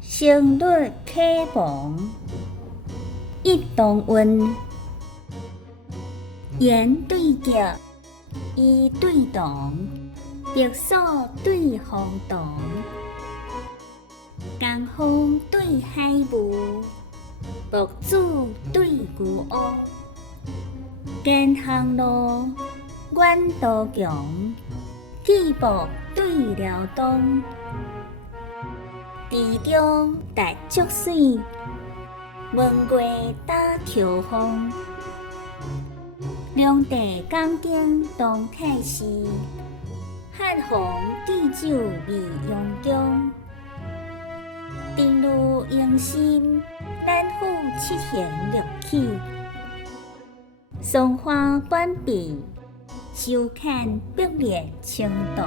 生律启蒙，一同运，言对角，义对同，白素对红桐，江风对海雾，木子对牛乌，健行路，远道强，铁木对辽东。池中踏竹水，门外打秋风。两地讲经同泰寺，汉皇祭酒未央宫。定如迎心，南府七贤六起。松花半壁，秋看碧列青桐。